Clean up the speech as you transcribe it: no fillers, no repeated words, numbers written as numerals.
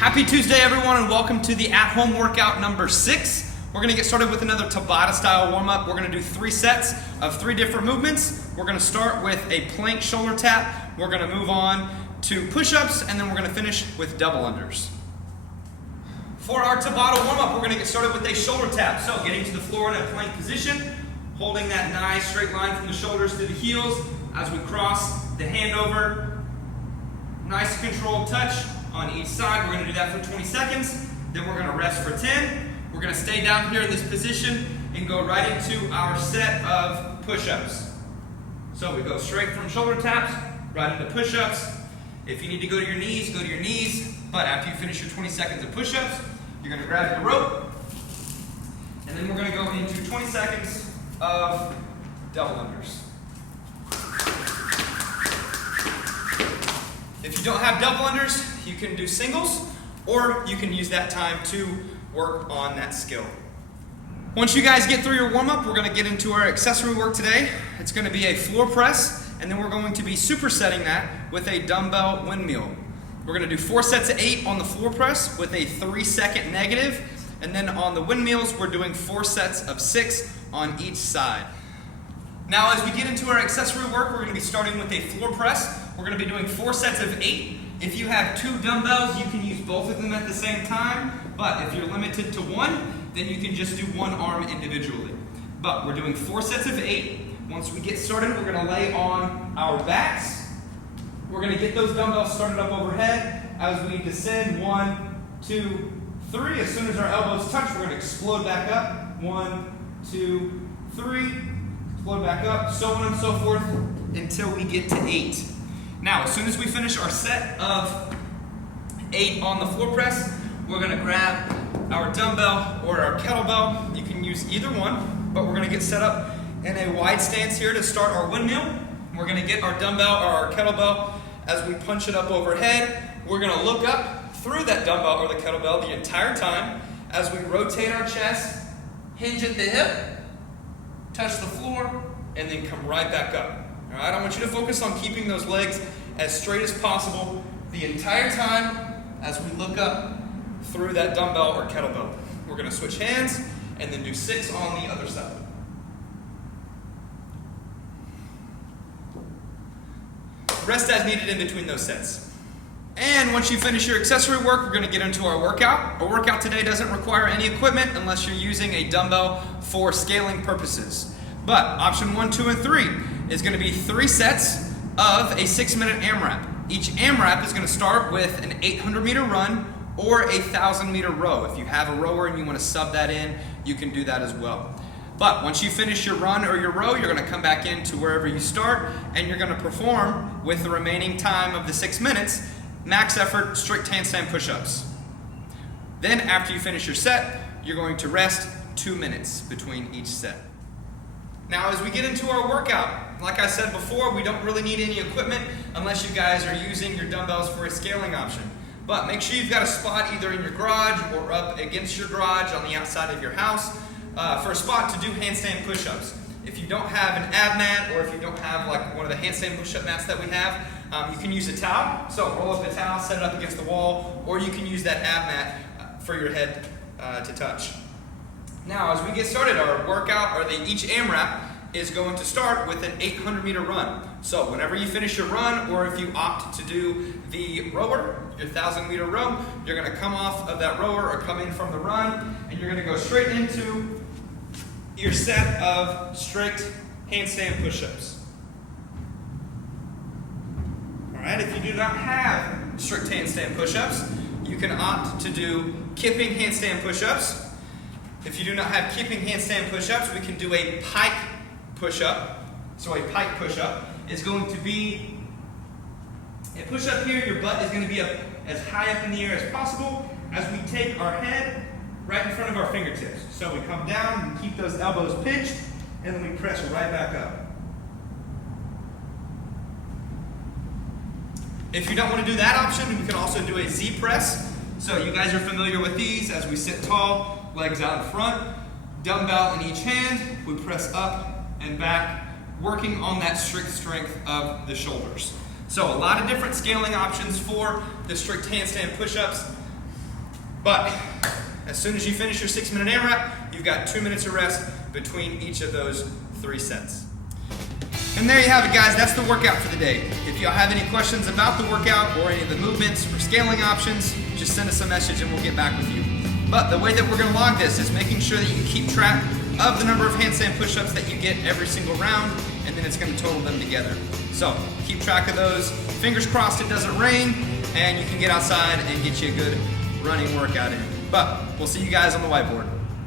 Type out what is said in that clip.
Happy Tuesday, everyone, and welcome to the at-home workout number 6. We're going to get started with another Tabata style warm-up. We're going to do 3 sets of 3 different movements. We're going to start with a plank shoulder tap. We're going to move on to push-ups, and then we're going to finish with double unders. For our Tabata warm-up, we're going to get started with a shoulder tap. So getting to the floor in a plank position, holding that nice straight line from the shoulders to the heels as we cross the hand over. Nice controlled touch on each side. We're going to do that for 20 seconds. Then we're going to rest for 10. We're going to stay down here in this position and go right into our set of push-ups. So we go straight from shoulder taps right into push-ups. If you need to go to your knees, go to your knees. But after you finish your 20 seconds of push-ups, you're going to grab your rope. And then we're going to go into 20 seconds of double unders. If you don't have double unders, you can do singles, or you can use that time to work on that skill. Once you guys get through your warm-up, we're going to get into our accessory work today. It's going to be a floor press, and then we're going to be supersetting that with a dumbbell windmill. We're going to do 4 sets of 8 on the floor press with a 3-second negative, and then on the windmills, we're doing 4 sets of 6 on each side. Now, as we get into our accessory work, we're going to be starting with a floor press. We're going to be doing 4 sets of 8. If you have 2 dumbbells, you can use both of them at the same time. But if you're limited to 1, then you can just do 1 arm individually. But we're doing 4 sets of 8. Once we get started, we're going to lay on our backs. We're going to get those dumbbells started up overhead. As we descend, 1, 2, 3. As soon as our elbows touch, we're going to explode back up. 1, 2, 3. Explode back up, so on and so forth until we get to 8. Now, as soon as we finish our set of 8 on the floor press, we're going to grab our dumbbell or our kettlebell. You can use either one, but we're going to get set up in a wide stance here to start our windmill. We're going to get our dumbbell or our kettlebell as we punch it up overhead. We're going to look up through that dumbbell or the kettlebell the entire time as we rotate our chest, hinge at the hip, touch the floor, and then come right back up. All right, I want you to focus on keeping those legs as straight as possible the entire time as we look up through that dumbbell or kettlebell. We're going to switch hands and then do 6 on the other side. Rest as needed in between those sets. And once you finish your accessory work, we're going to get into our workout. Our workout today doesn't require any equipment unless you're using a dumbbell for scaling purposes. But option 1, 2, and 3 is going to be 3 sets of a 6-minute AMRAP. Each AMRAP is going to start with an 800-meter run or a 1,000-meter row. If you have a rower and you want to sub that in, you can do that as well. But once you finish your run or your row, you're going to come back into wherever you start, and you're going to perform with the remaining time of the 6 minutes, max effort, strict handstand push-ups. Then after you finish your set, you're going to rest 2 minutes between each set. Now, as we get into our workout, like I said before, we don't really need any equipment unless you guys are using your dumbbells for a scaling option. But make sure you've got a spot either in your garage or up against your garage on the outside of your house for a spot to do handstand push-ups. If you don't have an ab mat, or if you don't have like one of the handstand push-up mats that we have, you can use a towel. So roll up a towel, set it up against the wall, or you can use that ab mat for your head to touch. Now, as we get started, our workout, or each AMRAP, is going to start with an 800-meter run. So whenever you finish your run, or if you opt to do the rower, your 1,000-meter row, you're going to come off of that rower or come in from the run, and you're going to go straight into your set of strict handstand push-ups. All right, if you do not have strict handstand push-ups, you can opt to do kipping handstand push-ups. If you do not have kipping handstand push-ups, we can do a pike push-up. So a pike push-up is going to be a push-up here. Your butt is going to be up as high up in the air as possible as we take our head right in front of our fingertips. So we come down and keep those elbows pinched, and then we press right back up. If you don't want to do that option, we can also do a Z press. So you guys are familiar with these as we sit tall, legs out in front, dumbbell in each hand, we press up and back, working on that strict strength of the shoulders. So a lot of different scaling options for the strict handstand push-ups. But as soon as you finish your 6-minute AMRAP, you've got 2 minutes of rest between each of those 3 sets. And there you have it, guys. That's the workout for the day. If y'all have any questions about the workout or any of the movements or scaling options, just send us a message and we'll get back with you. But the way that we're going to log this is making sure that you keep track of the number of handstand push-ups that you get every single round, and then it's going to total them together. So keep track of those. Fingers crossed it doesn't rain, and you can get outside and get you a good running workout in. But we'll see you guys on the whiteboard.